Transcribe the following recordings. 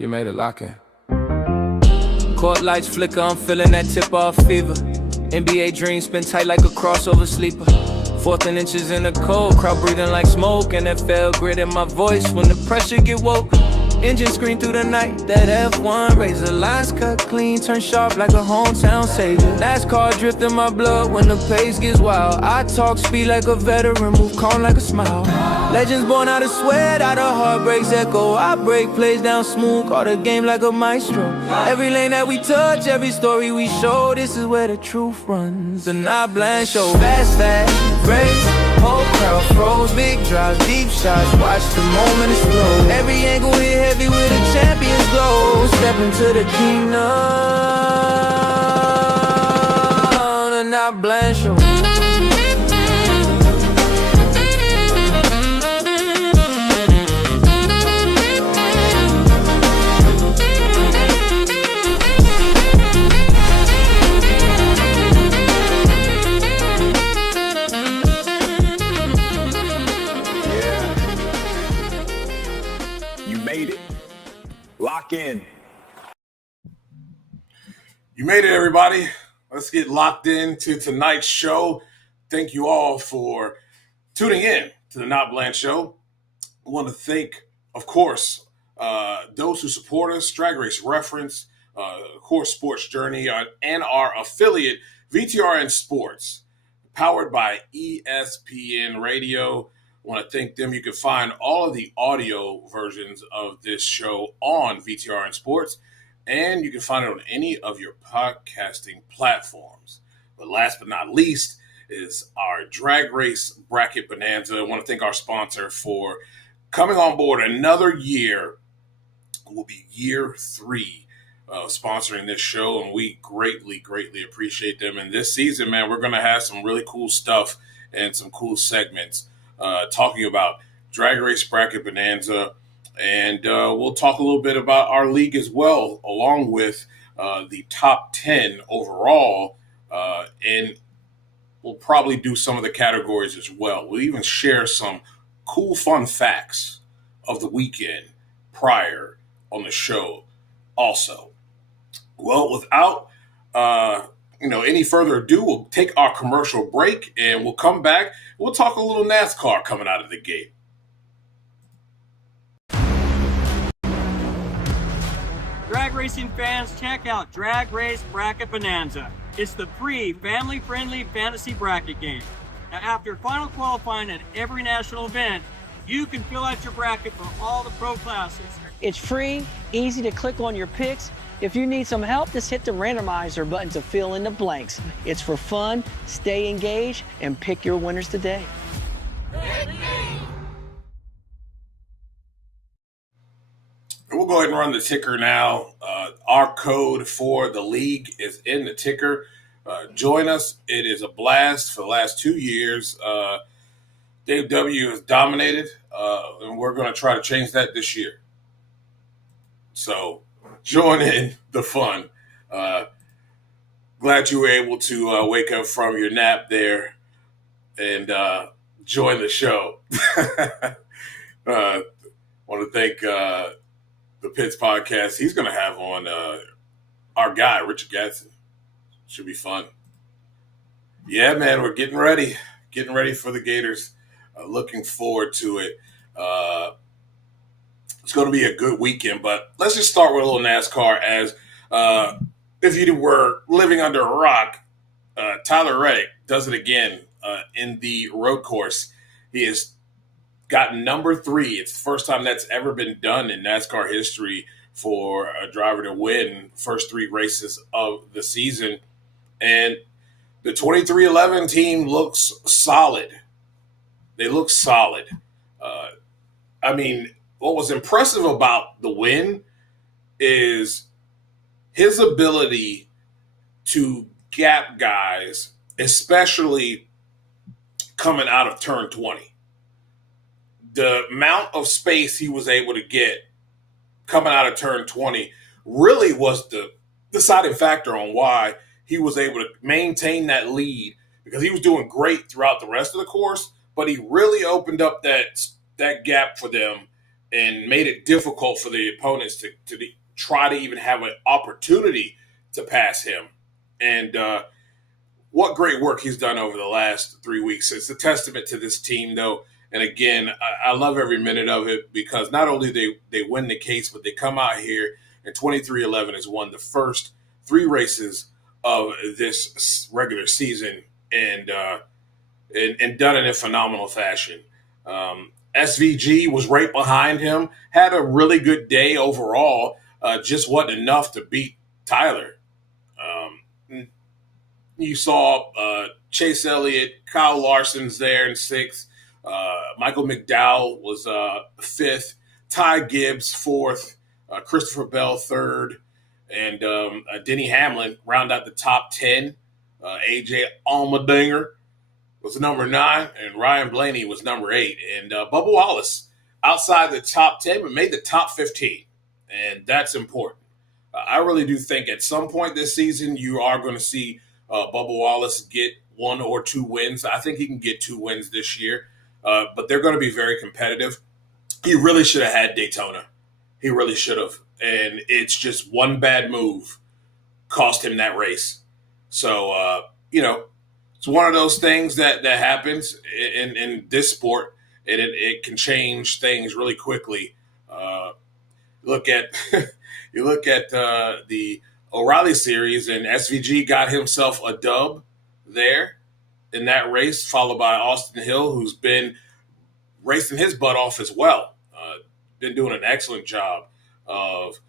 You made it lock in. Court lights flicker, I'm feeling that tip-off fever. NBA dreams spin tight like a crossover sleeper. Fourth and inches in the cold, crowd breathing like smoke. NFL grit in my voice when the pressure get woke. Engine scream through the night, that F1 razor. Lines cut clean, turn sharp like a hometown savior. NASCAR drift in my blood when the pace gets wild. I talk speed like a veteran, move calm like a smile. Legends born out of sweat, out of heartbreaks echo. I break plays down smooth, call the game like a maestro. Every lane that we touch, every story we show, this is where the truth runs. The NotBland Show. Fast, race, whole crowd froze. Big drives, deep shots, watch the moment explode. Every angle hit heavy with a champion's glow. Step into the kingdom, the NotBland Show. Lock in. You made it, everybody. Let's get locked in to tonight's show. Thank you all for tuning in to the NotBland Show. I want to thank, of course, those who support us, Drag Race Reference, of course, Sports Journey, and our affiliate, VTRN Sports, powered by ESPN Radio. I want to thank them. You can find all of the audio versions of this show on VTRN Sports, and you can find it on any of your podcasting platforms. But last but not least is our Drag Race Bracket Bonanza. I want to thank our sponsor for coming on board another year. It will be year 3 of sponsoring this show, and we greatly, greatly appreciate them. And this season, man, we're going to have some really cool stuff and some cool segments talking about Drag Race Bracket Bonanza, and we'll talk a little bit about our league as well, along with the top 10 overall, and we'll probably do some of the categories as well. We'll even share some cool, fun facts of the weekend prior on the show also. Well, without any further ado, we'll take our commercial break and we'll come back. We'll talk a little NASCAR coming out of the gate. Drag racing fans, check out Drag Race Bracket Bonanza. It's the free, family-friendly fantasy bracket game. Now, after final qualifying at every national event, you can fill out your bracket for all the pro classes. It's free, easy to click on your picks. If you need some help, just hit the randomizer button to fill in the blanks. It's for fun, stay engaged, and pick your winners today. We'll go ahead and run the ticker now. Our code for the league is in the ticker. Join us. It is a blast for the last 2 years. Dave W. has dominated, and we're going to try to change that this year. So join in the fun. Glad you were able to wake up from your nap there and join the show. Want to thank the Pits podcast. He's going to have on our guy, Richard Gadsden. Should be fun. Yeah, man, we're getting ready for the Gators. Looking forward to it. It's going to be a good weekend, but let's just start with a little NASCAR. As if you were living under a rock, Tyler Reddick does it again in the road course. He has gotten number 3. It's the first time that's ever been done in NASCAR history for a driver to win first 3 races of the season. And the 2311 team looks solid. They look solid. What was impressive about the win is his ability to gap guys, especially coming out of turn 20. The amount of space he was able to get coming out of turn 20 really was the deciding factor on why he was able to maintain that lead, because he was doing great throughout the rest of the course, but he really opened up that gap for them and made it difficult for the opponents to try to even have an opportunity to pass him. And what great work he's done over the last 3 weeks. It's a testament to this team, though. And again, I love every minute of it because not only they win the case, but they come out here and 23-11 has won the first 3 races of this regular season and done it in phenomenal fashion. SVG was right behind him, had a really good day overall, just wasn't enough to beat Tyler. You saw Chase Elliott, Kyle Larson's there in 6th. Michael McDowell was 5th. Ty Gibbs 4th. Christopher Bell 3rd. And Denny Hamlin round out the top 10. AJ Allmendinger was number 9. And Ryan Blaney was number 8. And Bubba Wallace outside the top 10 but made the top 15. And that's important. I really do think at some point this season you are going to see Bubba Wallace get 1 or 2 wins. I think he can get 2 wins this year, but they're going to be very competitive. He really should have had Daytona. He really should have. And it's just one bad move cost him that race. So, it's one of those things that happens in this sport, and it can change things really quickly. You look at the O'Reilly series, and SVG got himself a dub there in that race, followed by Austin Hill, who's been racing his butt off as well. Been doing an excellent job of,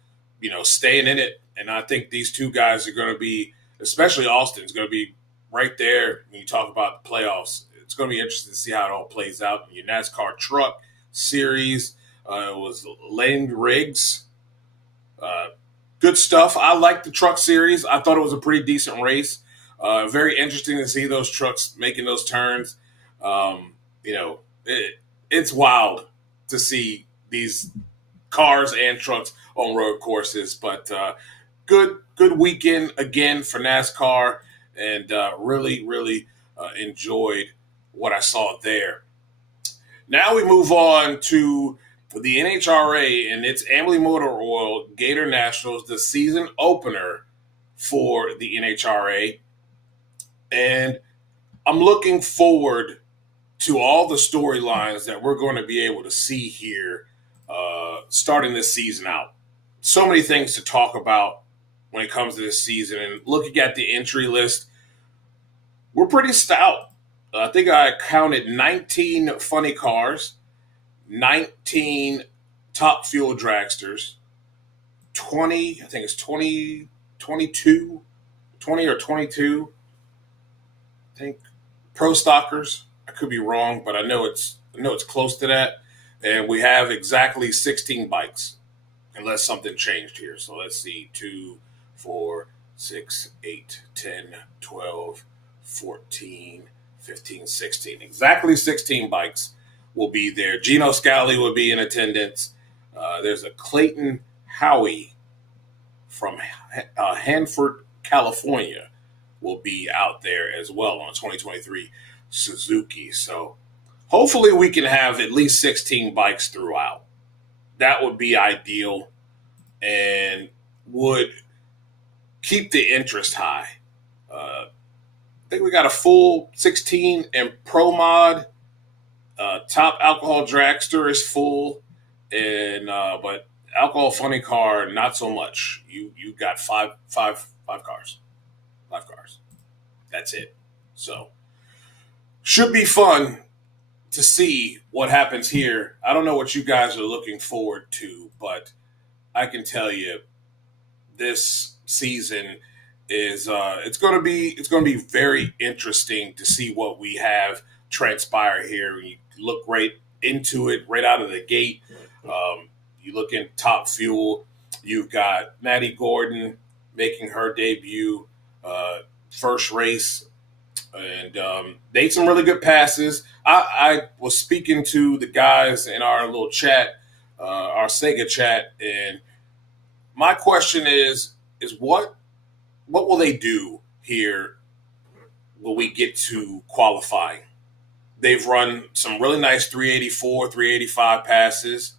staying in it. And I think these 2 guys are going to be, especially Austin's going to be right there when you talk about the playoffs. It's going to be interesting to see how it all plays out in your NASCAR truck series. It was Lane Riggs. Good stuff. I like the truck series. I thought it was a pretty decent race. Very interesting to see those trucks making those turns. It's wild to see these cars and trucks on road courses. But good weekend again for NASCAR, and really, really enjoyed what I saw there. Now we move on to the NHRA and its Amalie Motor Oil Gatornationals, the season opener for the NHRA. And I'm looking forward to all the storylines that we're going to be able to see here starting this season out. So many things to talk about when it comes to this season. And looking at the entry list, we're pretty stout. I think I counted 19 funny cars, 19 top fuel dragsters, 20 or 22, I think, pro stockers. I could be wrong, but I know it's close to that. And we have exactly 16 bikes, unless something changed here. So let's see, 2, 4, 6, 8, 10, 12, 14, 15, 16. Exactly 16 bikes will be there. Gino Scali will be in attendance. There's a Clayton Howie from Hanford, California, will be out there as well on a 2023 Suzuki. So hopefully we can have at least 16 bikes throughout. That would be ideal and would keep the interest high. I think we got a full 16 in Pro Mod. Top Alcohol Dragster is full, and but Alcohol Funny Car, not so much. You got five cars. 5 cars. That's it. So should be fun to see what happens here. I don't know what you guys are looking forward to, but I can tell you this season is it's going to be very interesting to see what we have transpire here. You look right into it, right out of the gate. You look in Top Fuel. You've got Maddie Gordon making her debut, first race, and they had some really good passes. I was speaking to the guys in our little chat, our Sega chat, and my question is what will they do here when we get to qualifying? They've run some really nice 384, 385 passes.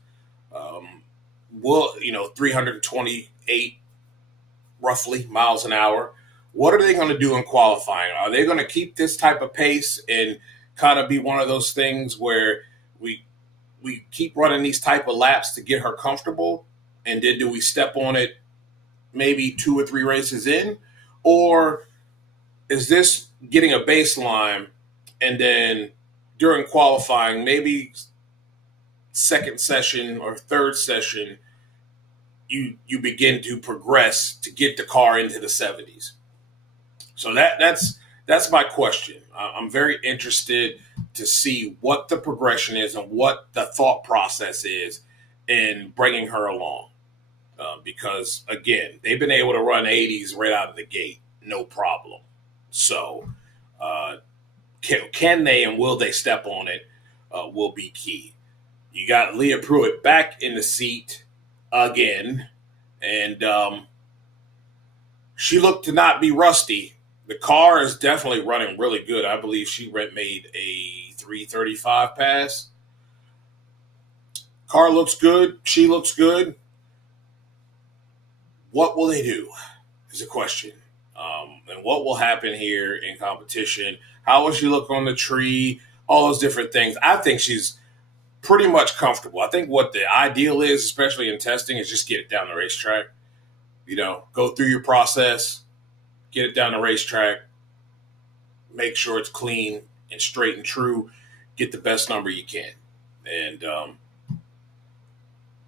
Will 328 roughly miles an hour. What are they going to do in qualifying? Are they going to keep this type of pace and kind of be one of those things where we keep running these type of laps to get her comfortable, and then do we step on it maybe 2 or 3 races in? Or is this getting a baseline, and then during qualifying, maybe second session or third session, you begin to progress to get the car into the 70s? So that's my question. I'm very interested to see what the progression is and what the thought process is in bringing her along. Because, again, they've been able to run 80s right out of the gate, no problem. So can they and will they step on it will be key. You got Leah Pruitt back in the seat again, and she looked to not be rusty. The car is definitely running really good. I believe she made a 335 pass. Car looks good. She looks good. What will they do is a question. And what will happen here in competition? How will she look on the tree? All those different things. I think she's pretty much comfortable. I think what the ideal is, especially in testing, is just get it down the racetrack. Go through your process, get it down the racetrack, make sure it's clean and straight and true, get the best number you can. And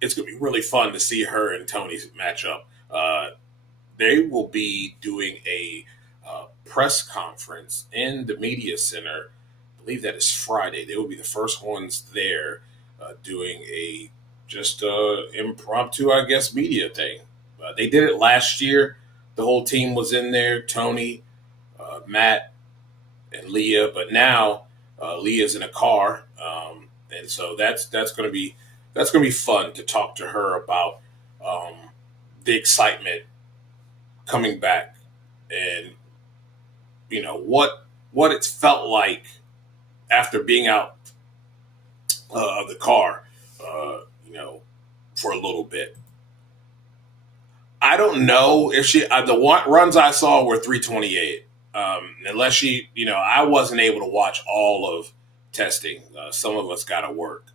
it's going to be really fun to see her and Tony match up. They will be doing a press conference in the media center. I believe that is Friday. They will be the first ones there doing a just impromptu, I guess, media thing. They did it last year. The whole team was in there, Tony, Matt, and Leah. But now Leah's in a car, and so that's going to be fun to talk to her about the excitement coming back, and what it's felt like after being out of the car, for a little bit. I don't know if the runs I saw were 328. Unless I wasn't able to watch all of testing. Some of us got to work.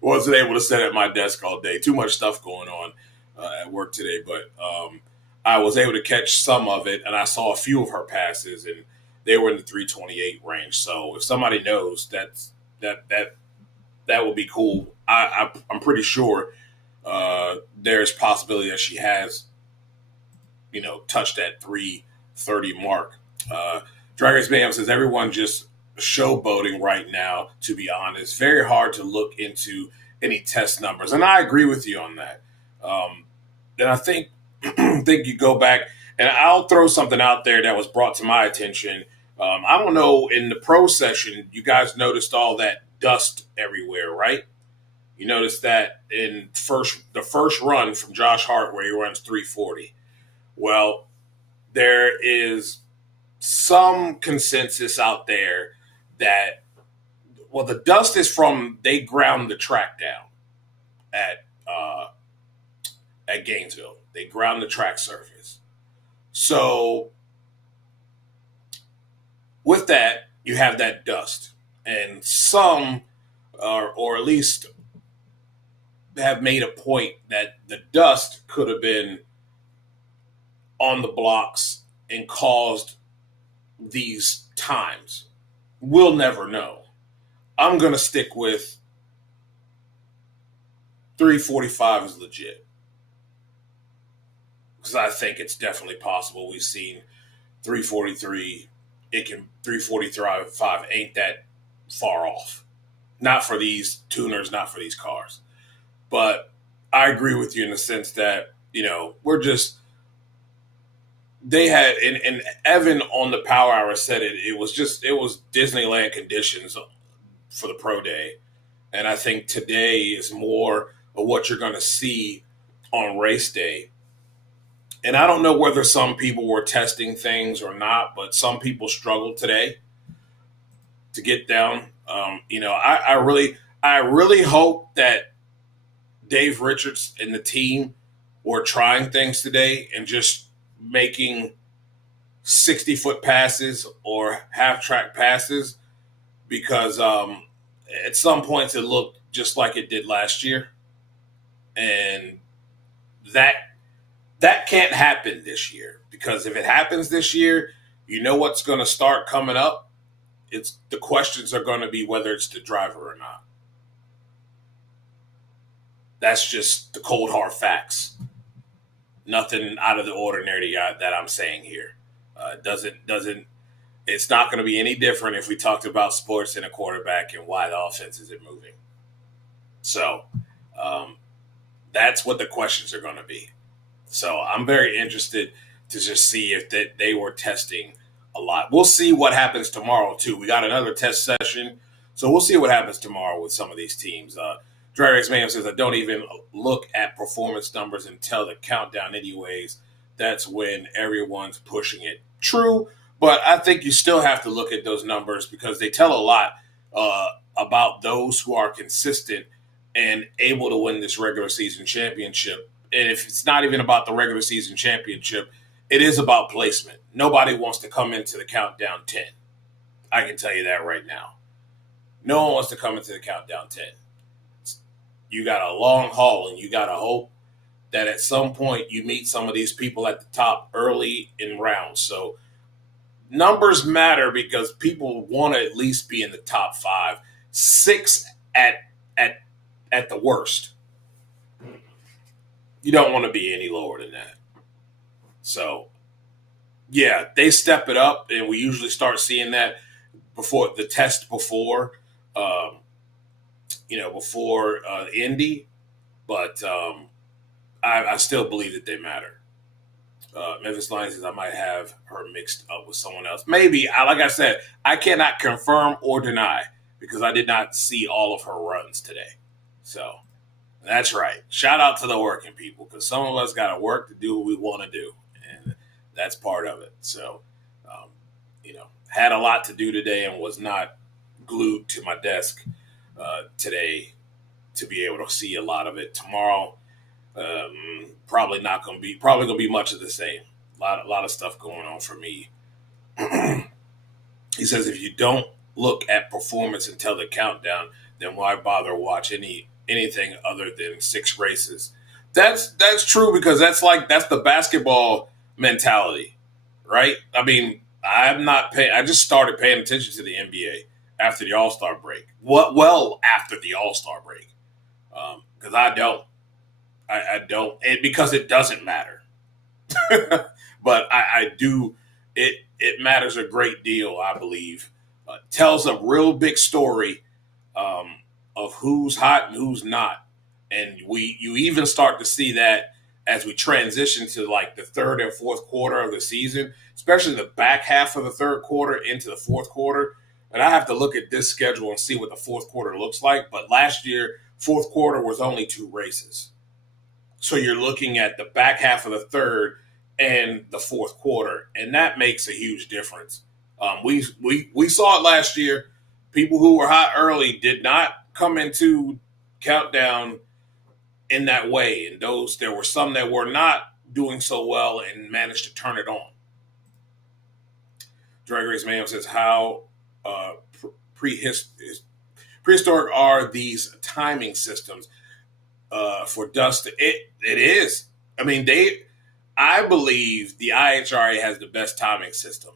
Wasn't able to sit at my desk all day. Too much stuff going on at work today. But I was able to catch some of it, and I saw a few of her passes, and they were in the 328 range. So if somebody knows, that would be cool. I'm pretty sure there's possibility that she has, touched that 330 mark. Drag Race Mayhem says everyone just showboating right now, to be honest. Very hard to look into any test numbers. And I agree with you on that. And I think you go back, and I'll throw something out there that was brought to my attention. I don't know, in the pro session, you guys noticed all that dust everywhere, right? You noticed that in the first run from Josh Hart, where he runs 340. Well, there is some consensus out there that, the dust is from they ground the track down at Gainesville. They ground the track surface. So with that, you have that dust. And some, or at least have made a point that the dust could have been on the blocks and caused these times. We'll never know. I'm going to stick with 345 is legit, because I think it's definitely possible. We've seen 343. 345 ain't that far off. Not for these tuners, not for these cars. But I agree with you in the sense that, they had, and Evan on the Power Hour said it was Disneyland conditions for the Pro Day. And I think today is more of what you're going to see on race day. And I don't know whether some people were testing things or not, but some people struggled today to get down. I really hope that Dave Richards and the team were trying things today and just making 60-foot passes or half-track passes, because at some points it looked just like it did last year. And that can't happen this year, because if it happens this year, you know what's going to start coming up? It's the questions are going to be whether it's the driver or not. That's just the cold hard facts. Nothing out of the ordinary that I'm saying here. It's not going to be any different if we talked about sports and a quarterback and why the offense isn't moving. So that's what the questions are going to be. So I'm very interested to just see if they were testing a lot. We'll see what happens tomorrow, too. We got another test session, so we'll see what happens tomorrow with some of these teams. Drag Race Man says, I don't even look at performance numbers until the countdown anyways. That's when everyone's pushing it. True, but I think you still have to look at those numbers because they tell a lot about those who are consistent and able to win this regular season championship. And if it's not even about the regular season championship, it is about placement. Nobody wants to come into the countdown 10. I can tell you that right now. No one wants to come into the countdown 10. You got a long haul, and you got to hope that at some point you meet some of these people at the top early in rounds. So numbers matter because people want to at least be in the top 5, 6 at the worst. You don't want to be any lower than that. So, yeah, they step it up, and we usually start seeing that before the test before Indy. But I still believe that they matter. Memphis Lions says I might have her mixed up with someone else. Maybe. Like I said, I cannot confirm or deny because I did not see all of her runs today. So that's right. Shout out to the working people because some of us got to work to do what we want to do. And that's part of it. So, had a lot to do today and was not glued to my desk today to be able to see a lot of it. Tomorrow, probably going to be much of the same. A lot of stuff going on for me. He says, if you don't look at performance until the countdown, then why bother watch anything other than 6 races? That's true because that's the basketball mentality, right? I mean, I just started paying attention to the NBA after the All-Star break. Well after the All-Star break. Because I don't. And because it doesn't matter. But I do. It matters a great deal, I believe. Tells a real big story of who's hot and who's not. And you even start to see that as we transition to like the third and fourth quarter of the season, especially the back half of the third quarter into the fourth quarter. And I have to look at this schedule and see what the fourth quarter looks like. But last year, fourth quarter was only 2 races. So you're looking at the back half of the third and the fourth quarter. And that makes a huge difference. We saw it last year. People who were hot early did not come into countdown in that way. And there were some that were not doing so well and managed to turn it on. Drag Race Man says, how prehistoric are these timing systems for dust? It is. I mean, I believe the NHRA has the best timing system.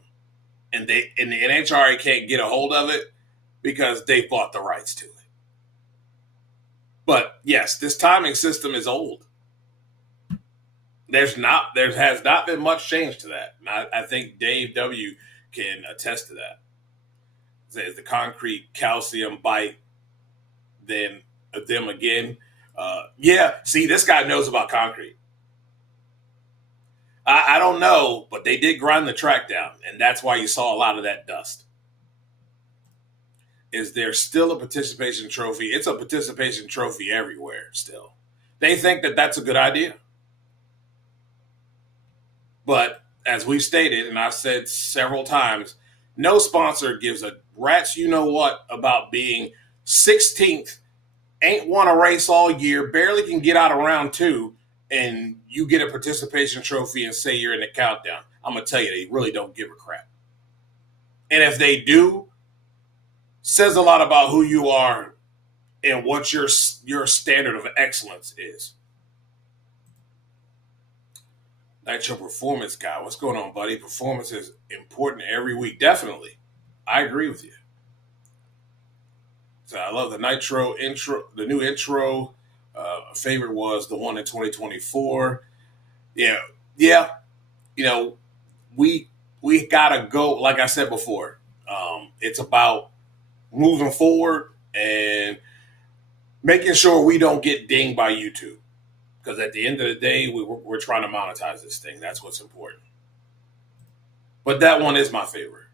And the NHRA can't get a hold of it because they bought the rights to it. But yes, this timing system is old. There has not been much change to that. And I think Dave W. can attest to that. Says the concrete calcium bite them again. Yeah, see, this guy knows about concrete. I don't know, but they did grind the track down, and that's why you saw a lot of that dust. Is there still a participation trophy? It's a participation trophy everywhere still. They think that that's a good idea. But as we've stated, and I've said several times, no sponsor gives a rat's you-know-what about being 16th ain't won a race all year, barely can get out of round 2, and you get a participation trophy and say you're in the countdown. I'm going to tell you, they really don't give a crap. And if they do, says a lot about who you are and what your standard of excellence is. Nitro Performance Guy, what's going on, buddy? Performance is important every week. Definitely. I agree with you. So I love the Nitro intro, the new intro. Favorite was the one in 2024. Yeah. You know, we gotta go. Like I said before, it's about moving forward and making sure we don't get dinged by YouTube. Because at the end of the day, we're trying to monetize this thing. That's what's important. But that one is my favorite.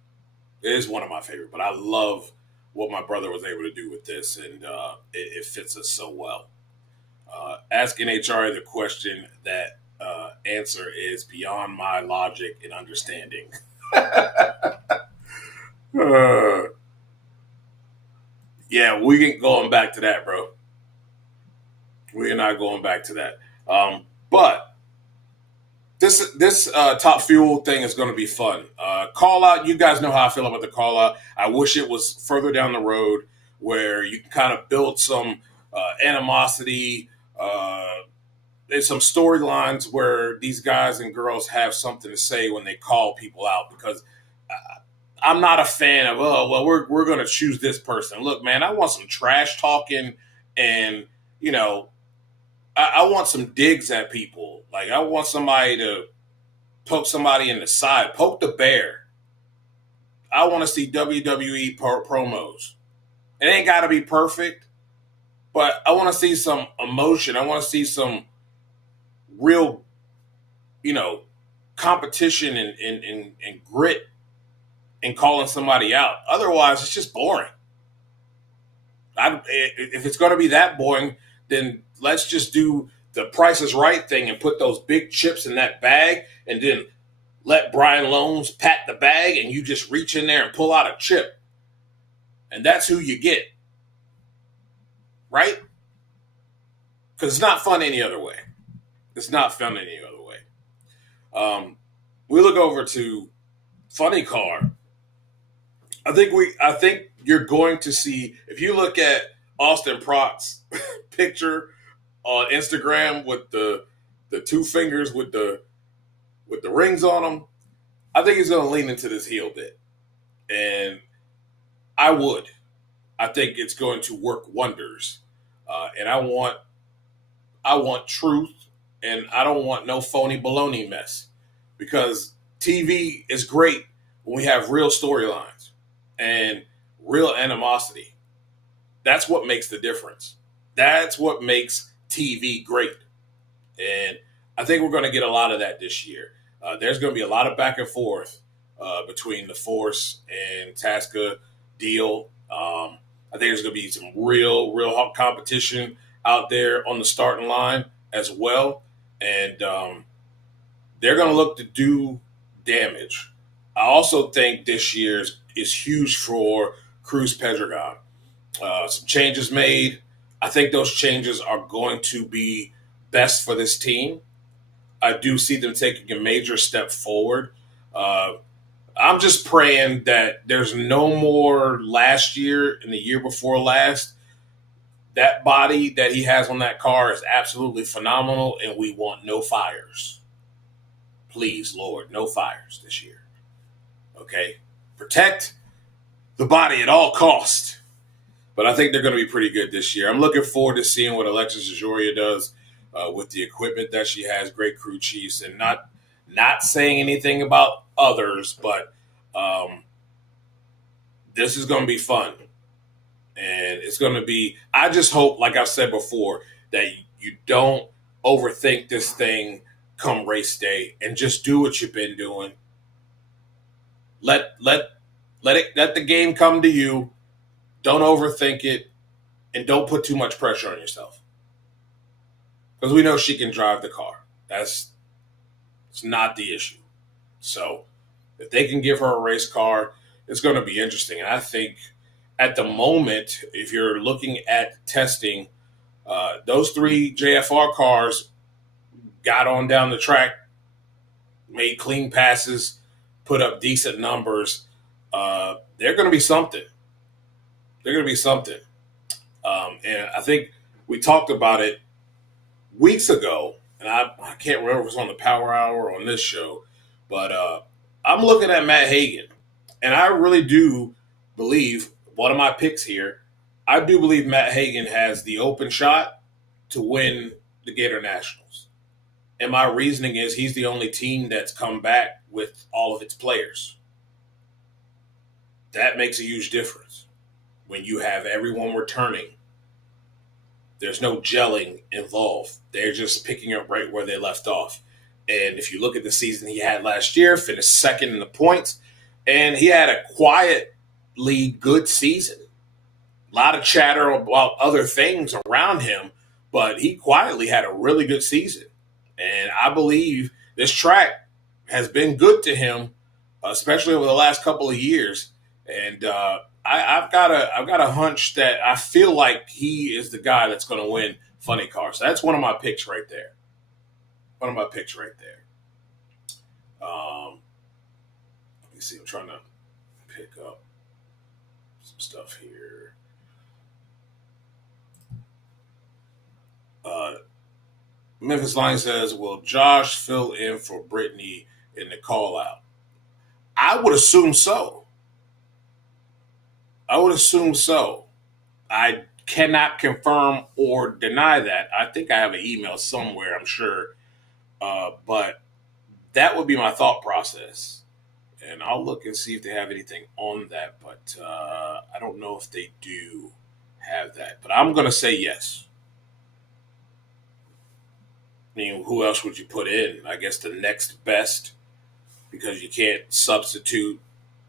It is one of my favorite. But I love what my brother was able to do with this, and it fits us so well. Ask NHRA the question. That answer is beyond my logic and understanding. Yeah, we ain't going back to that, bro. We are not going back to that. But this Top Fuel thing is going to be fun. Call out, you guys know how I feel about the call out. I wish it was further down the road where you can kind of build some animosity. There's some storylines where these guys and girls have something to say when they call people out, because I'm not a fan of, we're going to choose this person. Look, man, I want some trash talking, and, you know, I want some digs at people. Like, I want somebody to poke somebody in the side, poke the bear. I want to see WWE promos. It ain't got to be perfect, but I want to see some emotion. I want to see some real, you know, competition and grit in calling somebody out. Otherwise, it's just boring. If it's going to be that boring, then let's just do the Price is Right thing and put those big chips in that bag, and then let Brian Loans pat the bag, and you just reach in there and pull out a chip. And that's who you get. Right? Because it's not fun any other way. It's not fun any other way. We look over to Funny Car. I think you're going to see, if you look at Austin Prott's picture on Instagram with the two fingers with the rings on them, I think he's going to lean into this heel bit. And I think it's going to work wonders. And I want truth, and I don't want no phony baloney mess, because TV is great when we have real storylines and real animosity. That's what makes the difference. That's what makes TV great. And I think we're going to get a lot of that this year. There's going to be a lot of back and forth between the Force and Tasca deal. I think there's going to be some real hot competition out there on the starting line as well. And they're going to look to do damage. I also think this year is huge for Cruz Pedregon. Some changes made. I think those changes are going to be best for this team. I do see them taking a major step forward. I'm just praying that there's no more last year and the year before last. That body that he has on that car is absolutely phenomenal, and we want no fires. Please, Lord, no fires this year. Okay? Protect the body at all costs. But I think they're going to be pretty good this year. I'm looking forward to seeing what Alexis Ajoria does with the equipment that she has. Great crew chiefs, and not saying anything about others, but this is going to be fun. And it's going to be, I just hope, like I've said before, that you don't overthink this thing come race day, and just do what you've been doing. Let the game come to you. Don't overthink it, and don't put too much pressure on yourself. Because we know she can drive the car. It's not the issue. So if they can give her a race car, it's going to be interesting. And I think at the moment, if you're looking at testing Those 3 JFR cars got on down the track, made clean passes, put up decent numbers. They're going to be something. They're going to be something. And I think we talked about it weeks ago, and I can't remember if it was on the Power Hour or on this show, but I'm looking at Matt Hagan, and I really do believe, one of my picks here, I do believe Matt Hagan has the open shot to win the Gator Nationals. And my reasoning is he's the only team that's come back with all of its players. That makes a huge difference. When you have everyone returning, there's no gelling involved. They're just picking up right where they left off. And if you look at the season he had last year, finished second in the points, and he had a quietly good season. A lot of chatter about other things around him, but he quietly had a really good season. And I believe this track has been good to him, especially over the last couple of years. And I've got a hunch that I feel like he is the guy that's going to win Funny Car. So that's one of my picks right there. Let me see. I'm trying to pick up some stuff here. Memphis Line says, will Josh fill in for Brittany in the call out? I would assume so. I cannot confirm or deny that. I think I have an email somewhere, I'm sure. But that would be my thought process. And I'll look and see if they have anything on that. But I don't know if they do have that. But I'm going to say yes. I mean, who else would you put in? I guess the next best, because you can't substitute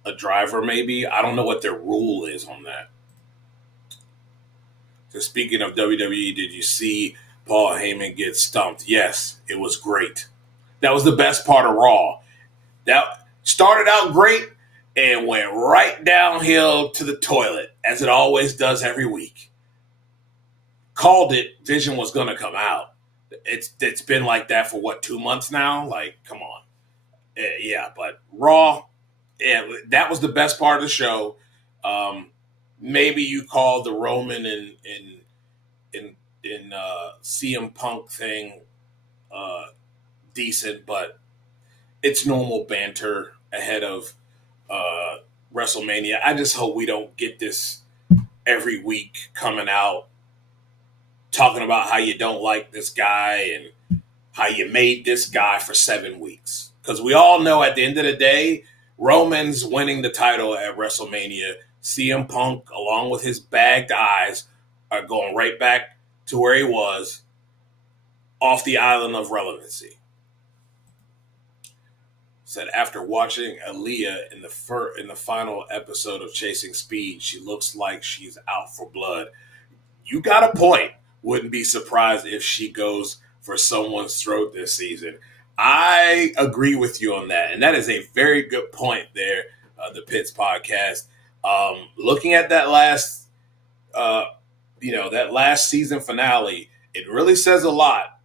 a driver maybe. I don't know what their rule is on that. So speaking of WWE, did you see Paul Heyman get stumped? Yes, it was great. That was the best part of Raw. That started out great and went right downhill to the toilet, as it always does every week. Called it. Vision was going to come out. It's been like that for, 2 months now? Like, come on. Yeah, but Raw, yeah, that was the best part of the show. Maybe you call the Roman and CM Punk thing decent, but it's normal banter ahead of WrestleMania. I just hope we don't get this every week coming out talking about how you don't like this guy and how you made this guy for 7 weeks. Because we all know at the end of the day, Roman's winning the title at WrestleMania. CM Punk, along with his bagged eyes, are going right back to where he was, off the island of relevancy. Said after watching Aaliyah in the final episode of Chasing Speed, she looks like she's out for blood. You got a point. Wouldn't be surprised if she goes for someone's throat this season. I agree with you on that. And that is a very good point there, the Pits podcast. Looking at that last, that last season finale, it really says a lot.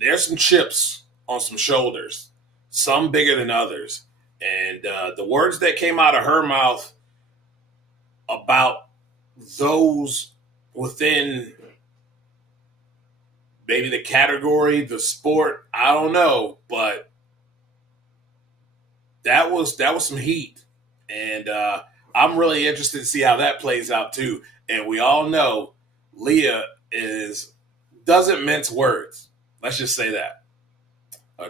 There's some chips on some shoulders, some bigger than others. And the words that came out of her mouth about those within maybe the category, the sport, I don't know, but that was some heat. And I'm really interested to see how that plays out too. And we all know Leah doesn't mince words. Let's just say that.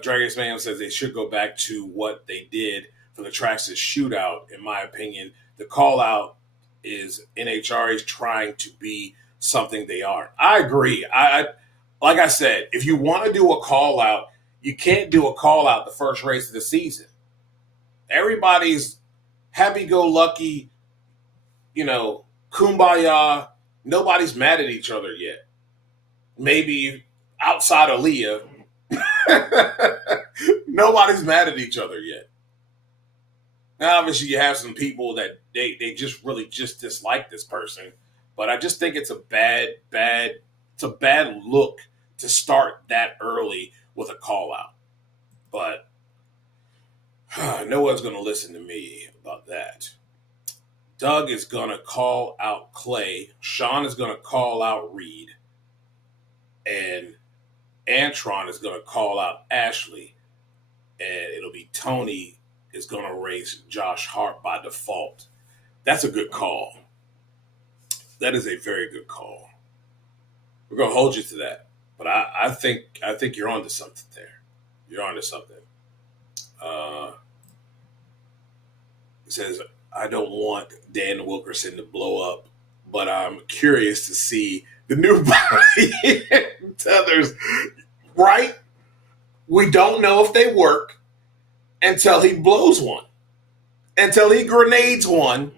Dragon Man says they should go back to what they did for the Traxxas shootout. In my opinion, the call out is NHRA is trying to be something they aren't. I agree. Like I said, if you want to do a call out, you can't do a call out the first race of the season. Everybody's happy-go-lucky, kumbaya. Nobody's mad at each other yet. Maybe outside of Leah, nobody's mad at each other yet. Now, obviously, you have some people that they just really just dislike this person. But I just think it's a bad It's a bad look to start that early with a call out. But no one's going to listen to me about that. Doug is going to call out Clay. Sean is going to call out Reed. And Antron is going to call out Ashley. And it'll be Tony is going to race Josh Hart by default. That's a good call. That is a very good call. We're going to hold you to that. But I think you're onto something there. You're onto something. It says, I don't want Dan Wilkerson to blow up, but I'm curious to see the new body tethers. Right? We don't know if they work until he blows one. Until he grenades one.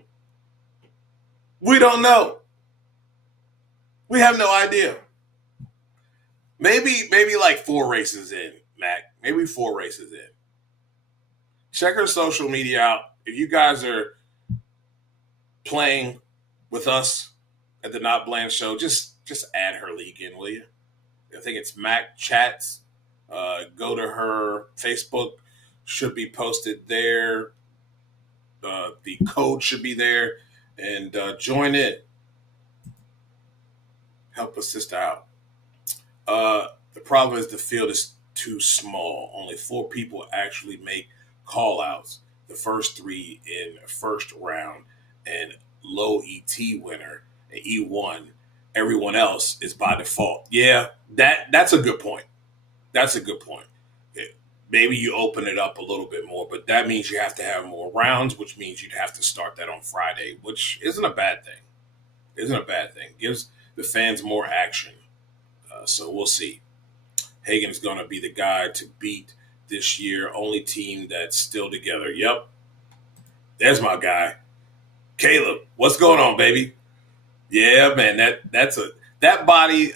We don't know. We have no idea. Maybe like 4 races in, Mac. Maybe 4 races in. Check her social media out. If you guys are playing with us at the NotBland Show, just add her league in, will you? I think it's Mac Chats. Go to her Facebook. Should be posted there. The code should be there. And join in. Help a sister out. The problem is the field is too small. Only 4 people actually make call-outs. The first 3 in first round and low ET winner, and E1. Everyone else is by default. Yeah, that's a good point. That's a good point. Maybe you open it up a little bit more, but that means you have to have more rounds, which means you'd have to start that on Friday, which isn't a bad thing. Isn't a bad thing. Gives the fans more action. So we'll see. Hagan's going to be the guy to beat this year. Only team that's still together. Yep. There's my guy. Caleb, what's going on, baby? Yeah, man, that body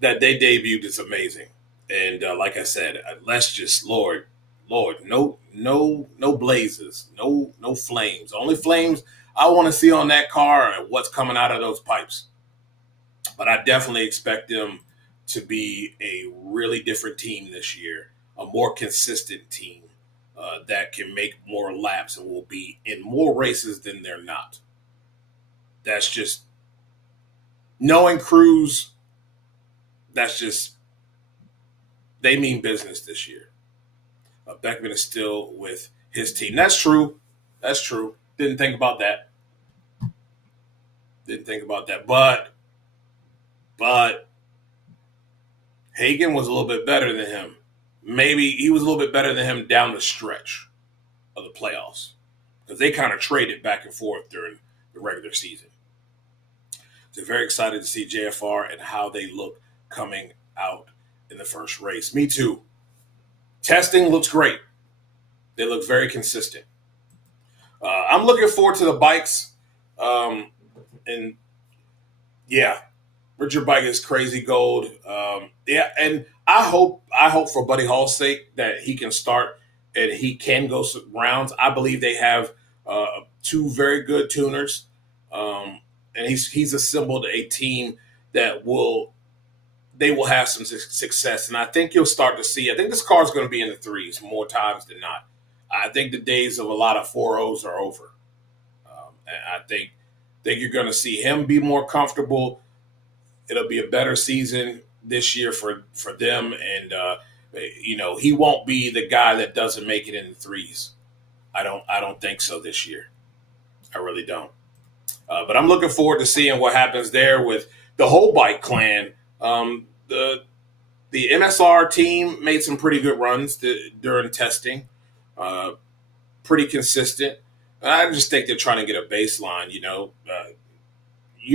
that they debuted is amazing. And like I said, let's just, Lord, no blazes, no flames. Only flames I want to see on that car are what's coming out of those pipes. But I definitely expect them to be a really different team this year, a more consistent team that can make more laps and will be in more races than they're not. That's just, knowing Cruz, that's just, they mean business this year. Beckman is still with his team. That's true. That's true. Didn't think about that. But Hagan was a little bit better than him. Maybe he was a little bit better than him down the stretch of the playoffs, because they kind of traded back and forth during the regular season. So very excited to see JFR and how they look coming out in the first race. Me too. Testing looks great. They look very consistent. I'm looking forward to the bikes. And yeah, Richard Bike is crazy gold. And I hope for Buddy Hall's sake that he can start and he can go some rounds. I believe they have 2 very good tuners. And he's assembled a team that will have some success. And I think you'll start to see, I think this car is going to be in the 3s more times than not. I think the days of a lot of 4.0s are over. And I think you're going to see him be more comfortable. It'll be a better season this year for them. And, he won't be the guy that doesn't make it in the 3s. I don't think so this year. I really don't. But I'm looking forward to seeing what happens there with the whole bike clan. The MSR team made some pretty good runs during testing. Pretty consistent. I just think they're trying to get a baseline. You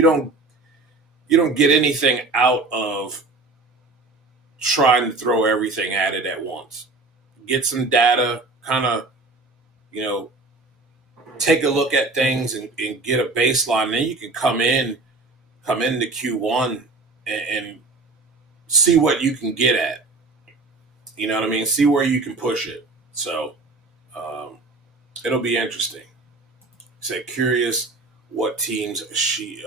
don't get anything out of trying to throw everything at it at once. Get some data, kind of, take a look at things and get a baseline. And then you can come into Q1 and see what you can get at. You know what I mean? See where you can push it. So it'll be interesting. Said curious what teams she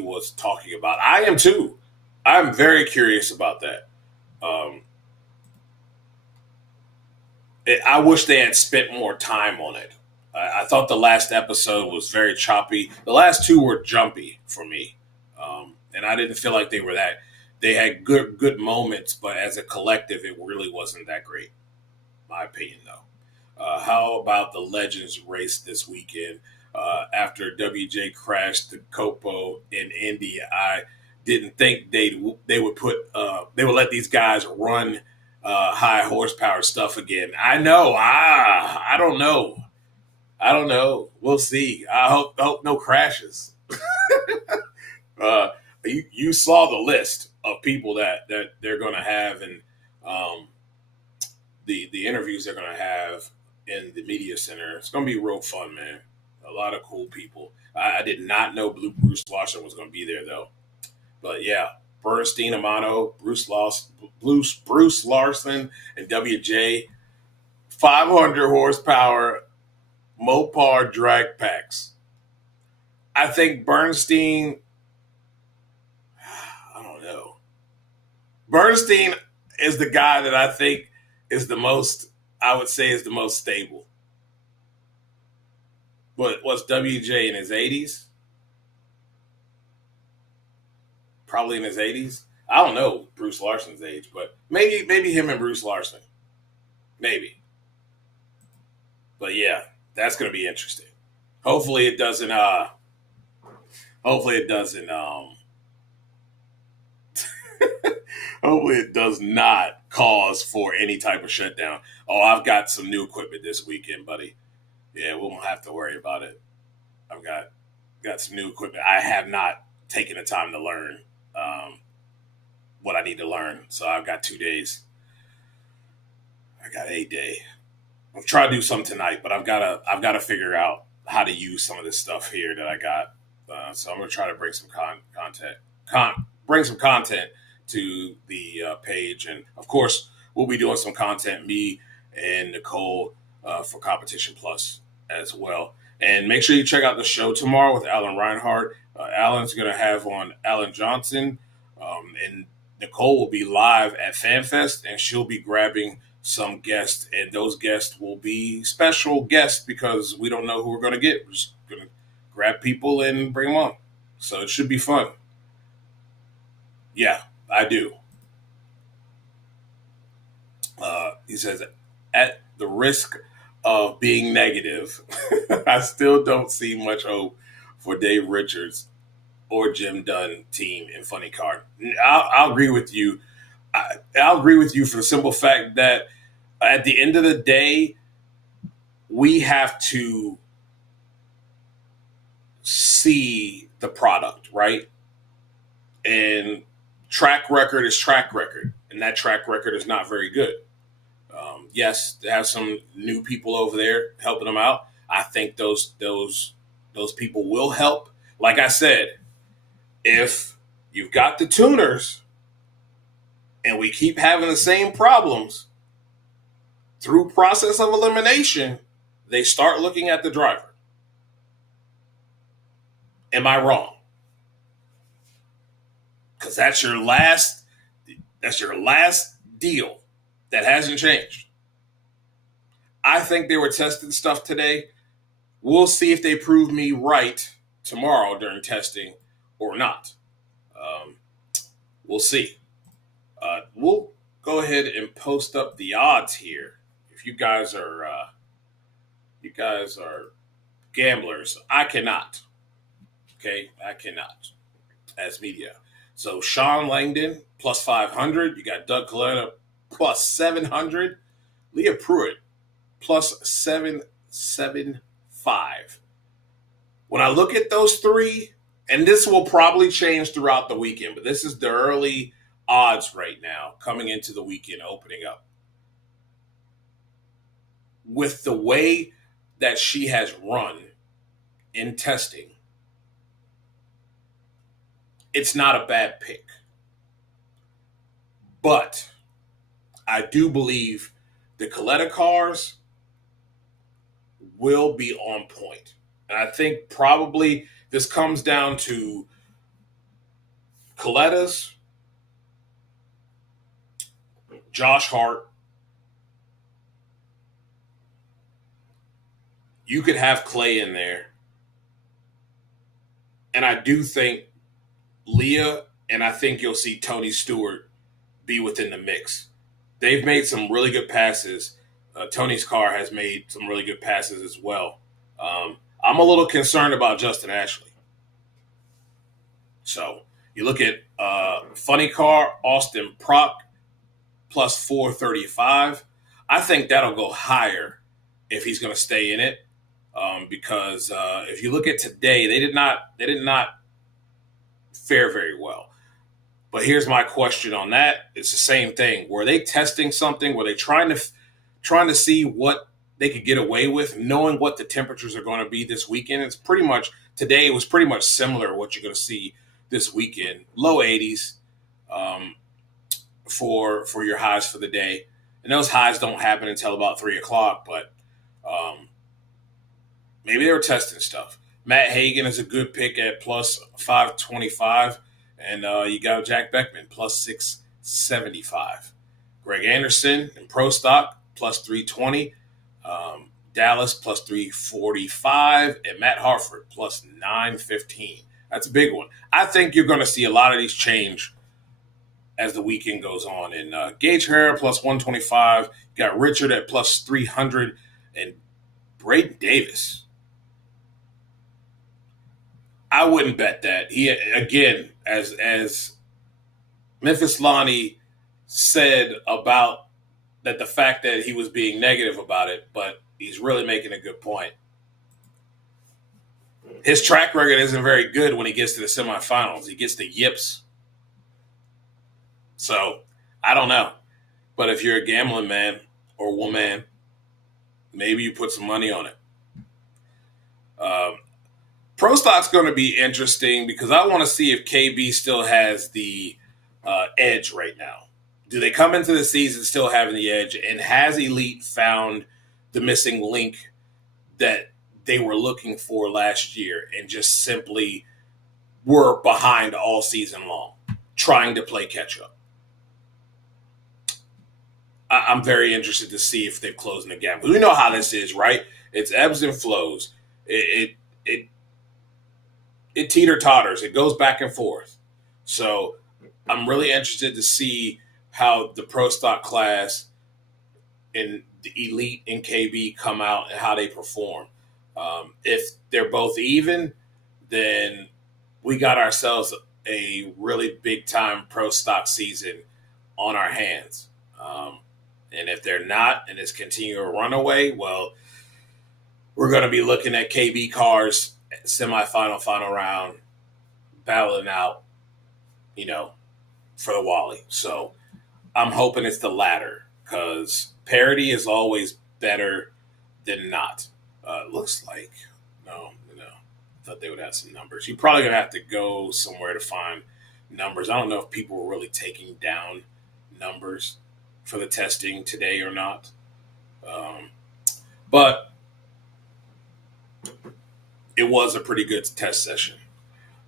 was talking about. I am too. I'm very curious about that. I wish they had spent more time on it. I thought the last episode was very choppy. The last two were jumpy for me, and I didn't feel like they were that. They had good moments, but as a collective, it really wasn't that great. My opinion, though. How about the Legends race this weekend? After WJ crashed the Copo in Indy, I didn't think they would let these guys run high horsepower stuff again. I know. I don't know. I don't know. We'll see. I hope no crashes. You saw the list of people that they're going to have, and the interviews they're going to have in the media center. It's going to be real fun, man. A lot of cool people. I did not know Bruce Larson was going to be there, though. But yeah, Bernstein, Amano, Bruce Larson, and WJ, 500 horsepower Mopar drag packs. I think Bernstein, I don't know. Bernstein is the guy that I think is the most, I would say is the most stable. But what's WJ in his 80s? Probably in his 80s. I don't know Bruce Larson's age, but maybe him and Bruce Larson. Maybe. But yeah, that's going to be interesting. Hopefully it doesn't hopefully it does not cause for any type of shutdown. Oh, I've got some new equipment this weekend, buddy. Yeah, we won't have to worry about it. I've got some new equipment. I have not taken the time to learn what I need to learn. So I've got 2 days. I got a day. I'm trying to do some tonight, but I've got to figure out how to use some of this stuff here that I got. So I'm gonna try to bring some content to the page, and of course we'll be doing some content, me and Nicole, for Competition Plus as well. And make sure you check out the show tomorrow with Alan Reinhardt. Alan's gonna have on Alan Johnson, and Nicole will be live at FanFest, and she'll be grabbing some guests, and those guests will be special guests because we don't know who we're going to get. We're just going to grab people and bring them on. So it should be fun. Yeah, I do. He says, at the risk of being negative, I still don't see much hope for Dave Richards or Jim Dunn team in Funny Car. I'll agree with you. I'll agree with you for the simple fact that at the end of the day, we have to see the product, right? And track record is track record, and that track record is not very good. Yes, they have some new people over there helping them out. I think those people will help. Like I said, if you've got the tuners and we keep having the same problems, through process of elimination, they start looking at the driver. Am I wrong? Because that's your last deal that hasn't changed. I think they were testing stuff today. We'll see if they prove me right tomorrow during testing or not. We'll see. We'll go ahead and post up the odds here. If you guys are gamblers, I cannot. Okay, I cannot as media. So Sean Langdon plus 500. You got Doug Coletta plus 700. Leah Pruitt plus 775. When I look at those three, and this will probably change throughout the weekend, but this is the early odds right now coming into the weekend opening up. With the way that she has run in testing, it's not a bad pick. But I do believe the Coletta cars will be on point. And I think probably this comes down to Coletta's Josh Hart. You could have Clay in there. And I do think Leah, and I think you'll see Tony Stewart be within the mix. They've made some really good passes. Tony's car has made some really good passes as well. I'm a little concerned about Justin Ashley. So you look at Funny Car, Austin Prock, plus 435. I think that'll go higher if he's going to stay in it. Because if you look at today, they did not fare very well. But here's my question on that. It's the same thing. Were they testing something? Were they trying to see what they could get away with, knowing what the temperatures are going to be this weekend? It's pretty much today. It was pretty much similar to what you're going to see this weekend. Low 80s for your highs for the day, and those highs don't happen until about 3 o'clock. But maybe they were testing stuff. Matt Hagan is a good pick at plus 525. And you got Jack Beckman, plus 675. Greg Anderson in Pro Stock, plus 320. Dallas, plus 345. And Matt Hartford, plus 915. That's a big one. I think you're going to see a lot of these change as the weekend goes on. And Gage Herrera, plus 125. You got Richard at plus 300. And Braden Davis. I wouldn't bet that. He, again, as Memphis Lonnie said about that, the fact that he was being negative about it, but he's really making a good point. His track record isn't very good when he gets to the semifinals. He gets the yips. So, I don't know. But if you're a gambling man or woman, maybe you put some money on it. Pro Stock's going to be interesting because I want to see if KB still has the edge right now. Do they come into the season still having the edge? And has Elite found the missing link that they were looking for last year and just simply were behind all season long, trying to play catch up? I'm very interested to see if they've closed the gap. We know how this is, right? It's ebbs and flows. It teeter-totters. It goes back and forth. So I'm really interested to see how the Pro Stock class and the Elite and KB come out and how they perform. If they're both even, then we got ourselves a really big-time Pro Stock season on our hands. And if they're not and it's continuing a runaway, well, we're going to be looking at KB cars semifinal, final round, battling out, for the Wally. So I'm hoping it's the latter because parity is always better than not. Looks like, no. I thought they would have some numbers. You're probably going to have to go somewhere to find numbers. I don't know if people were really taking down numbers for the testing today or not. But it was a pretty good test session.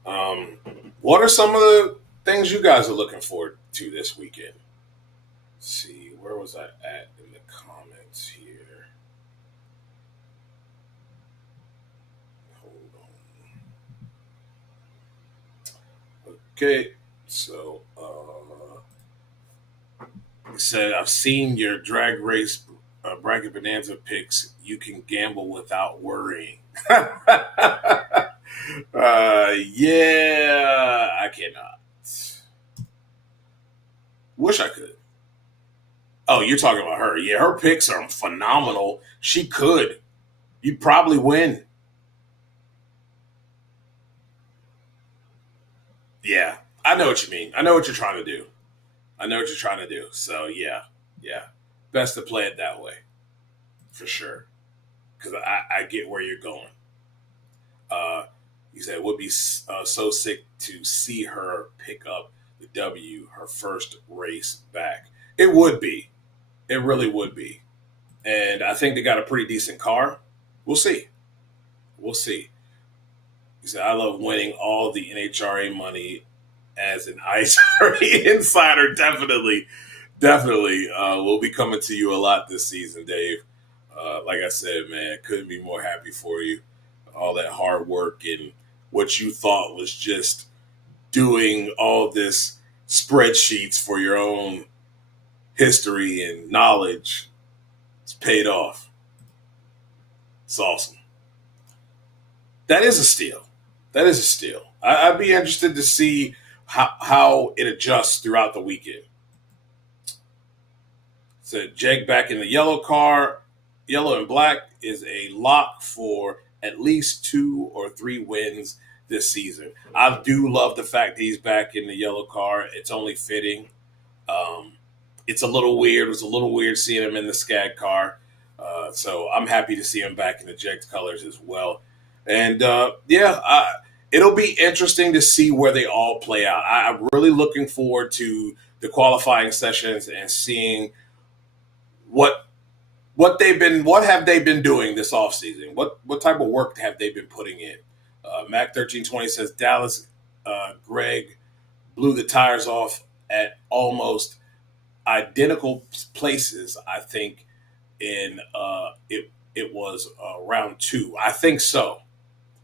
What are some of the things you guys are looking forward to this weekend? Let's see, where was I at in the comments here? Hold on. Okay, so he said, I've seen your drag race bracket bonanza picks. You can gamble without worrying. Yeah, I cannot. Wish I could. Oh, you're talking about her. Yeah, her picks are phenomenal. She could. You'd probably win. Yeah, I know what you mean. I know what you're trying to do. So, yeah. Best to play it that way. For sure. Because I get where you're going. He said it would be so sick to see her pick up the W, her first race back. It would be. It really would be. And I think they got a pretty decent car. We'll see. He said, I love winning all the NHRA money as an ICE insider. Definitely. Definitely. We'll be coming to you a lot this season, Dave. Like I said, man, couldn't be more happy for you. All that hard work and what you thought was just doing all this spreadsheets for your own history and knowledge. It's paid off. It's awesome. That is a steal. That is a steal. I'd be interested to see how it adjusts throughout the weekend. So Jake back in the yellow car. Yellow and black is a lock for at least 2 or 3 wins this season. I do love the fact he's back in the yellow car. It's only fitting. It's a little weird. It was a little weird seeing him in the SCAD car. So I'm happy to see him back in the Jake colors as well. And it'll be interesting to see where they all play out. I'm really looking forward to the qualifying sessions and seeing what have they been doing this offseason? What type of work have they been putting in? Mac 1320 says Dallas Greg blew the tires off at almost identical places. I think in it was round 2. I think so.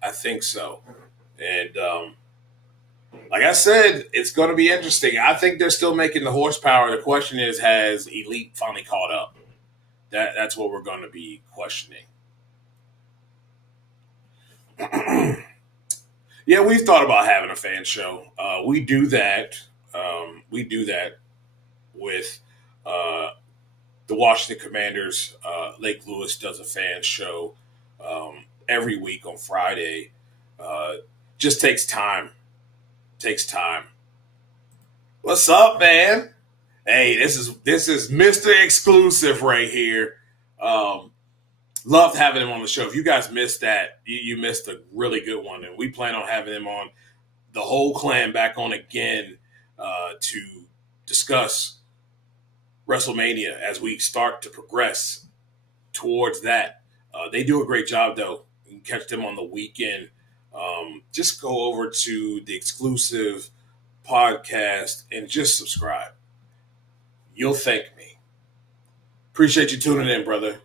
And like I said, it's going to be interesting. I think they're still making the horsepower. The question is, has Elite finally caught up? That's what we're going to be questioning. Yeah, we've thought about having a fan show. We do that. We do that with the Washington Commanders. Lake Lewis does a fan show every week on Friday. Just takes time. What's up, man? Hey, this is Mr. Exclusive right here. Loved having him on the show. If you guys missed that, you missed a really good one. And we plan on having him on, the whole clan back on again to discuss WrestleMania as we start to progress towards that. They do a great job, though. You can catch them on the weekend. Just go over to the Exclusive podcast and just subscribe. You'll thank me. Appreciate you tuning in, brother.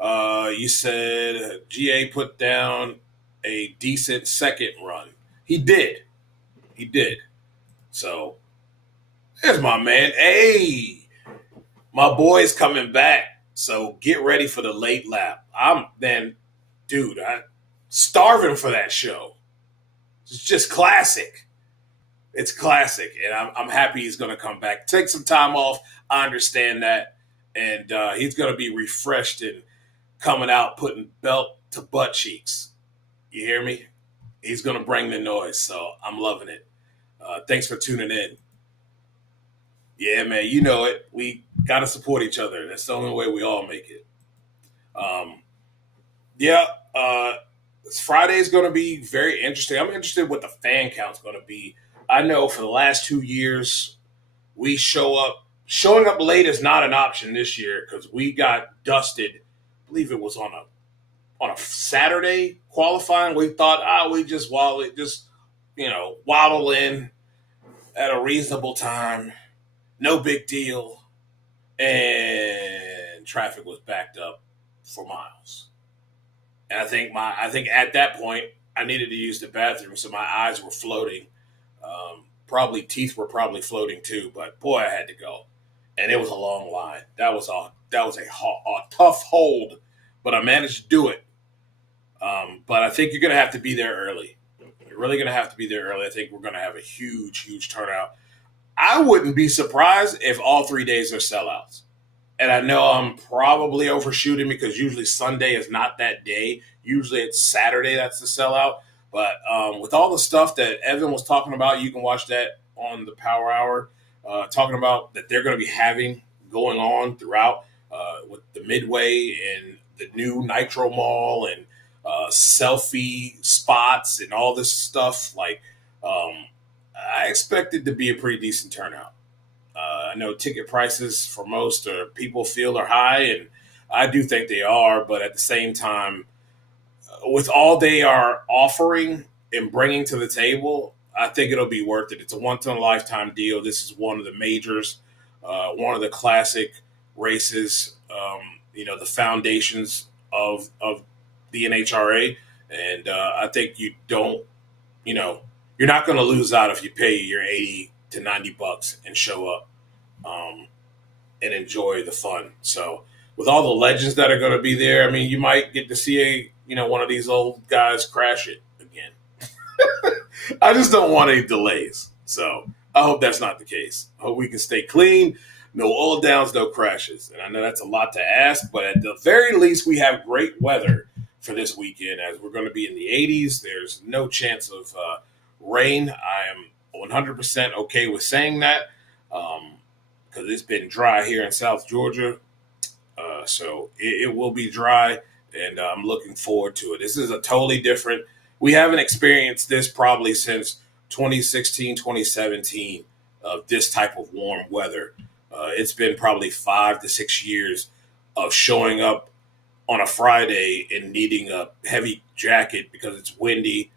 You said GA put down a decent second run. He did. So, there's my man. Hey, my boy's coming back. So, get ready for the late lap. I'm starving for that show. It's just classic. It's classic, and I'm happy he's going to come back. Take some time off. I understand that, and he's going to be refreshed and coming out, putting belt to butt cheeks. You hear me? He's going to bring the noise, so I'm loving it. Thanks for tuning in. Yeah, man, you know it. We got to support each other. That's the only way we all make it. Friday's going to be very interesting. I'm interested what the fan count's going to be. I know for the last 2 years, we showing up late is not an option this year because we got dusted. I believe it was on a Saturday qualifying. We thought, we just waddle in at a reasonable time. No big deal. And traffic was backed up for miles. And I think at that point I needed to use the bathroom, so my eyes were floating. Probably teeth were probably floating too, but boy, I had to go, and it was a long line. That was a tough hold, but I managed to do it. But I think you're going to have to be there early. You're really going to have to be there early. I think we're going to have a huge turnout. I wouldn't be surprised if all 3 days are sellouts. And I know I'm probably overshooting because usually Sunday is not that day. Usually it's Saturday that's the sellout. But with all the stuff that Evan was talking about, you can watch that on the Power Hour, talking about that they're going to be having going on throughout with the Midway and the new Nitro Mall and selfie spots and all this stuff. Like, I expect it to be a pretty decent turnout. I know ticket prices for most people feel are high, and I do think they are. But at the same time, with all they are offering and bringing to the table, I think it'll be worth it. It's a once-in-a-lifetime deal. This is one of the majors one of the classic races, the foundations of the NHRA. And I think you don't, you're not going to lose out if you pay your 80 to 90 bucks and show up and enjoy the fun. So with all the legends that are going to be there, I mean, you might get to see one of these old guys crash it again. I just don't want any delays. So I hope that's not the case. I hope we can stay clean. No oil downs, no crashes. And I know that's a lot to ask, but at the very least, we have great weather for this weekend as we're going to be in the 80s. There's no chance of rain. I am 100% okay with saying that because it's been dry here in South Georgia. So it will be dry, and I'm looking forward to it. This is a totally different. We haven't experienced this probably since 2016, 2017 of this type of warm weather. It's been probably 5 to 6 years of showing up on a Friday and needing a heavy jacket because it's windy.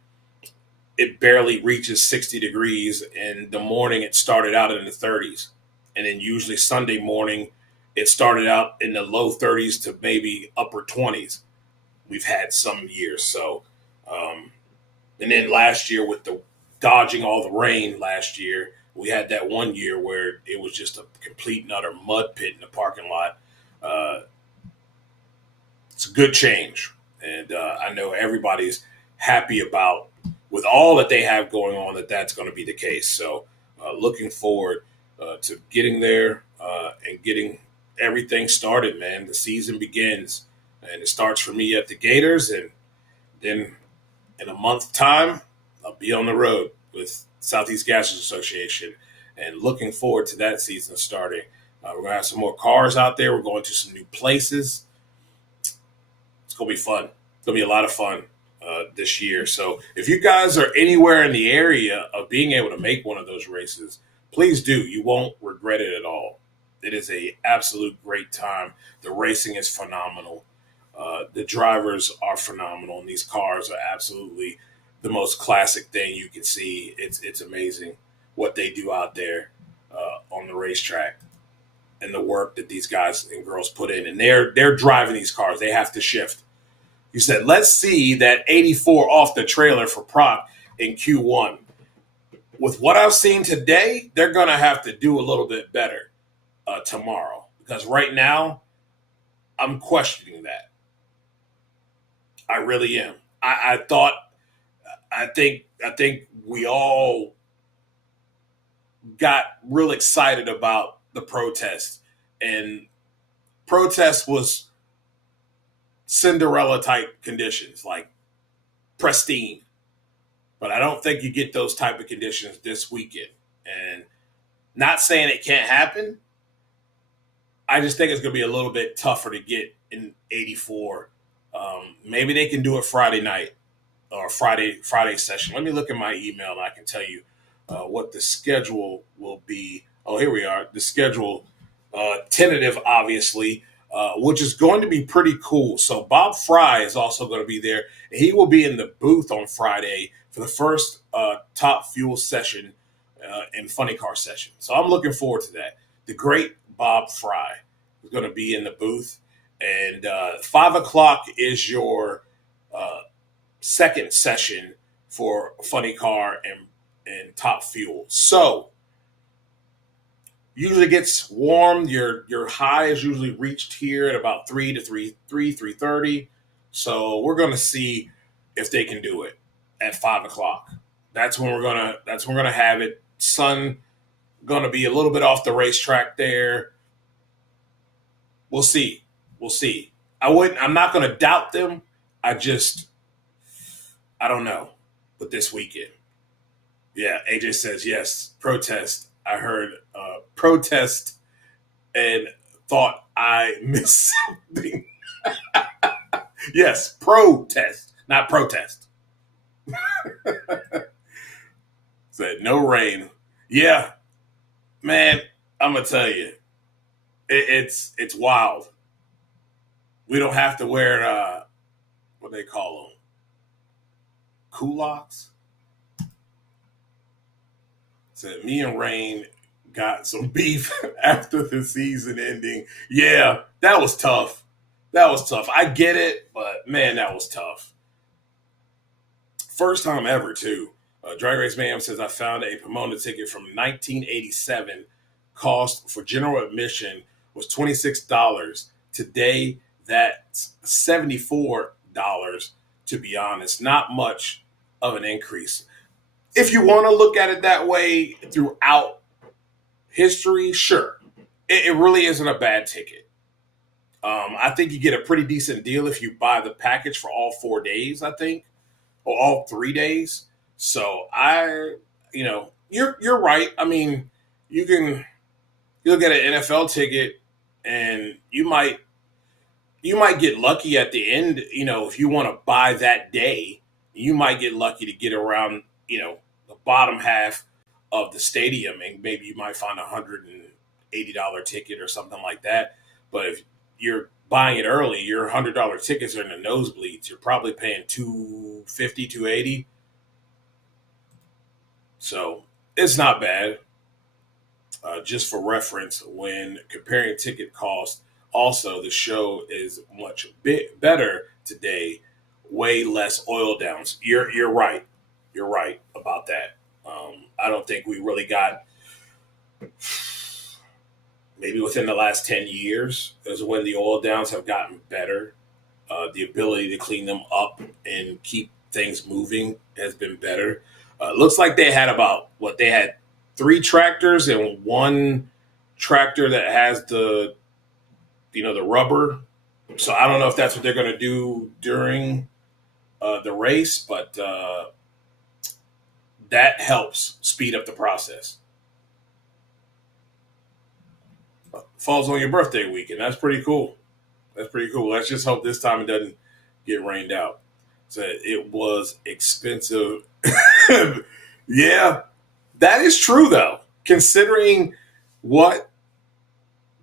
It barely reaches 60 degrees. In the morning, it started out in the 30s. And then usually Sunday morning, it started out in the low 30s to maybe upper 20s. We've had some years. So, and then last year with the dodging all the rain last year, we had that one year where it was just a complete and utter mud pit in the parking lot. It's a good change. And I know everybody's happy about, with all that they have going on, that's going to be the case. So looking forward to getting there and getting everything started, man. The season begins, and it starts for me at the Gators, and then in a month's time, I'll be on the road with Southeast Gases Association, and looking forward to that season starting. We're going to have some more cars out there. We're going to some new places. It's going to be fun. It's going to be a lot of fun this year. So if you guys are anywhere in the area of being able to make one of those races, please do. You won't regret it at all. It is a absolute great time. The racing is phenomenal. The drivers are phenomenal, and these cars are absolutely the most classic thing you can see. It's amazing what they do out there on the racetrack and the work that these guys and girls put in. And they're driving these cars. They have to shift. You said, let's see that 84 off the trailer for Proc in Q1. With what I've seen today, they're going to have to do a little bit better tomorrow, because right now I'm questioning that. I really am. I think we all got real excited about the protest, and protest was Cinderella type conditions, like pristine. But I don't think you get those type of conditions this weekend. And not saying it can't happen. I just think it's going to be a little bit tougher to get in 84. Maybe they can do it Friday night or Friday session. Let me look at my email and I can tell you what the schedule will be. Oh, here we are. The schedule, tentative, obviously, which is going to be pretty cool. So Bob Fry is also going to be there. He will be in the booth on Friday for the first Top Fuel session and Funny Car session. So I'm looking forward to that. The great Bob Fry is going to be in the booth. And 5 o'clock is your second session for Funny Car and Top Fuel. So usually gets warm. Your high is usually reached here at about 3 to 3:30. So we're going to see if they can do it at 5 o'clock. That's when we're gonna have it. Sun going to be a little bit off the racetrack there. We'll see. I'm not going to doubt them. I don't know. But this weekend. Yeah, AJ says yes. Protest. I heard protest and thought I missed something. Yes, protest, not protest. Said no rain. Yeah, man, I'm gonna tell you, it's wild. We don't have to wear what they call them, culottes. Said me and Rain got some beef after the season ending. Yeah, that was tough. That was tough. I get it, but man, that was tough. First time ever, too. Drag Race Mayhem says, I found a Pomona ticket from 1987. Cost for general admission was $26. Today, that's $74, to be honest. Not much of an increase. If you want to look at it that way throughout history, sure. It really isn't a bad ticket. I think you get a pretty decent deal if you buy the package for all 4 days, I think, or all 3 days. So you're right. I mean, you'll get an NFL ticket and you might get lucky at the end. If you want to buy that day, you might get lucky to get around, the bottom half of the stadium, and maybe you might find $180 ticket or something like that. But if you're buying it early, your $100 tickets are in the nosebleeds. You're probably paying $250, $280. So it's not bad. Just for reference, when comparing ticket costs, also the show is much better today. Way less oil downs. You're right. You're right about that. I don't think we really got, maybe within the last 10 years is when the oil downs have gotten better. The ability to clean them up and keep things moving has been better. Looks like they had they had 3 tractors and 1 tractor that has the rubber. So I don't know if that's what they're going to do during the race, but that helps speed up the process. Falls on your birthday weekend. That's pretty cool. Let's just hope this time it doesn't get rained out. So it was expensive. Yeah, that is true, though. Considering what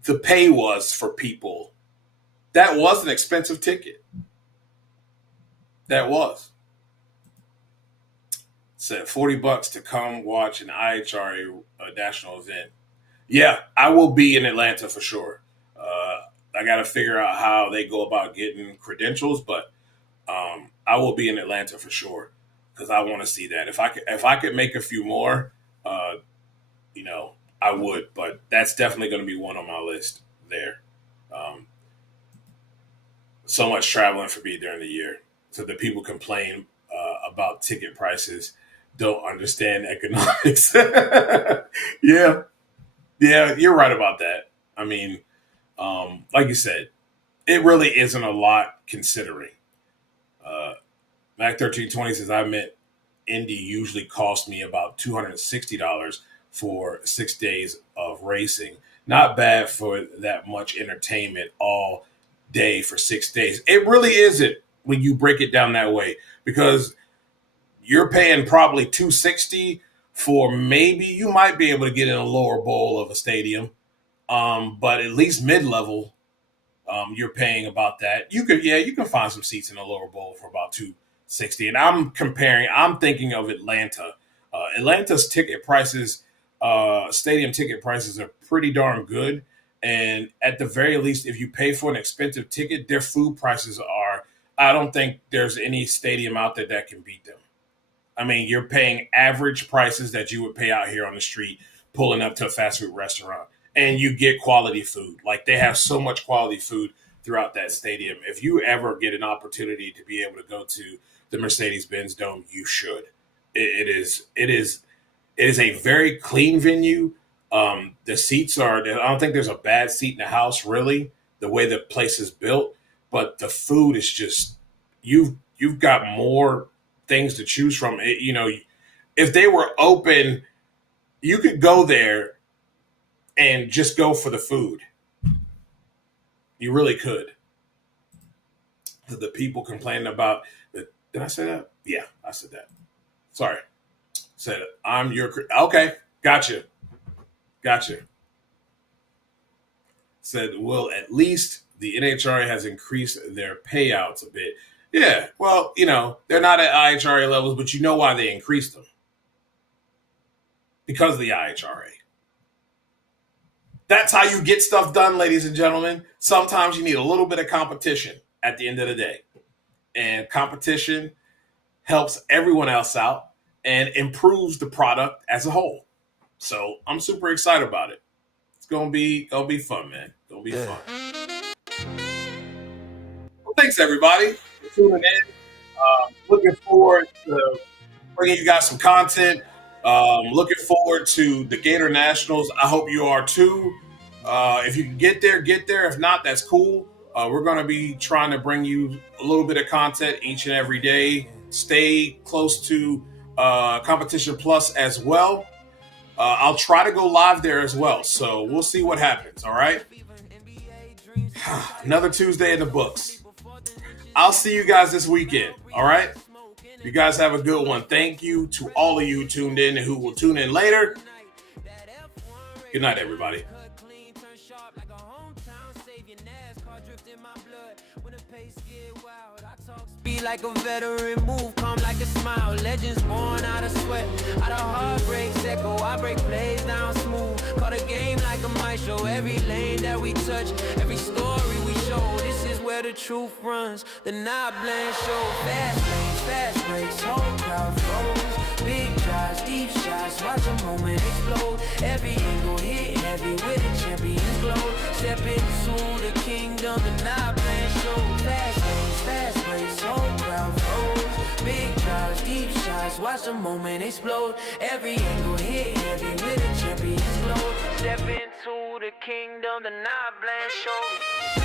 the pay was for people, that was an expensive ticket. That was. Said $40 to come watch an NHRA national event. Yeah, I will be in Atlanta for sure. I got to figure out how they go about getting credentials, but I will be in Atlanta for sure because I want to see that. If I could make a few more, I would. But that's definitely going to be one on my list there. So much traveling for me during the year, so that people complain about ticket prices don't understand economics. Yeah, you're right about that. I mean, like you said, it really isn't a lot considering. Mac 1320 says, I meant Indy usually cost me about $260 for 6 days of racing. Not bad for that much entertainment all day for 6 days. It really isn't when you break it down that way, because you're paying probably $260 for maybe you might be able to get in a lower bowl of a stadium. But at least mid-level, you're paying about that. You can find some seats in a lower bowl for about $260. And I'm thinking of Atlanta. Atlanta's ticket prices, stadium ticket prices are pretty darn good. And at the very least, if you pay for an expensive ticket, their food prices I don't think there's any stadium out there that can beat them. I mean, you're paying average prices that you would pay out here on the street, pulling up to a fast food restaurant, and you get quality food. Like, they have so much quality food throughout that stadium. If you ever get an opportunity to be able to go to the Mercedes-Benz Dome, you should. It is a very clean venue. The seats I don't think there's a bad seat in the house, really, the way the place is built. But the food is just, you've got more things to choose from. If they were open, you could go there and just go for the food. You really could. The people complaining about the, did I say that? Yeah, I said that. Sorry. Said I'm your, okay, gotcha. Said, well, at least the NHRA has increased their payouts a bit. Yeah, well, they're not at IHRA levels, but you know why they increased them. Because of the IHRA. That's how you get stuff done, ladies and gentlemen. Sometimes you need a little bit of competition at the end of the day. And competition helps everyone else out and improves the product as a whole. So I'm super excited about it. It's gonna be fun, man. Gonna be fun. Well, thanks everybody for tuning in. Looking forward to bringing you guys some content. Looking forward to the Gatornationals. I hope you are too. If you can get there, get there. If not, that's cool. We're going to be trying to bring you a little bit of content each and every day. Stay close to Competition Plus as well. I'll try to go live there as well. So we'll see what happens. All right. Another Tuesday in the books. I'll see you guys this weekend. All right. You guys have a good one. Thank you to all of you who tuned in and who will tune in later. Good night, everybody. Be like a veteran, move calm like a smile. Legends born out of sweat, out of heartbreaks echo. I break plays down smooth. Call the game like a mic show. Every lane that we touch, every story we show. This is where the truth runs. The NotBland Show. Fast lanes, fast breaks, whole crowd froze. Big drives, deep shots, watch a moment explode. Every angle hit heavy with the champions glow. Step into the kingdom, the NotBland Show. Fast lanes, fast breaks, whole crowd froze. Big drives, deep shots, watch the moment explode. Every angle hit heavy with the champions glow. Step into the kingdom, the NotBland Show.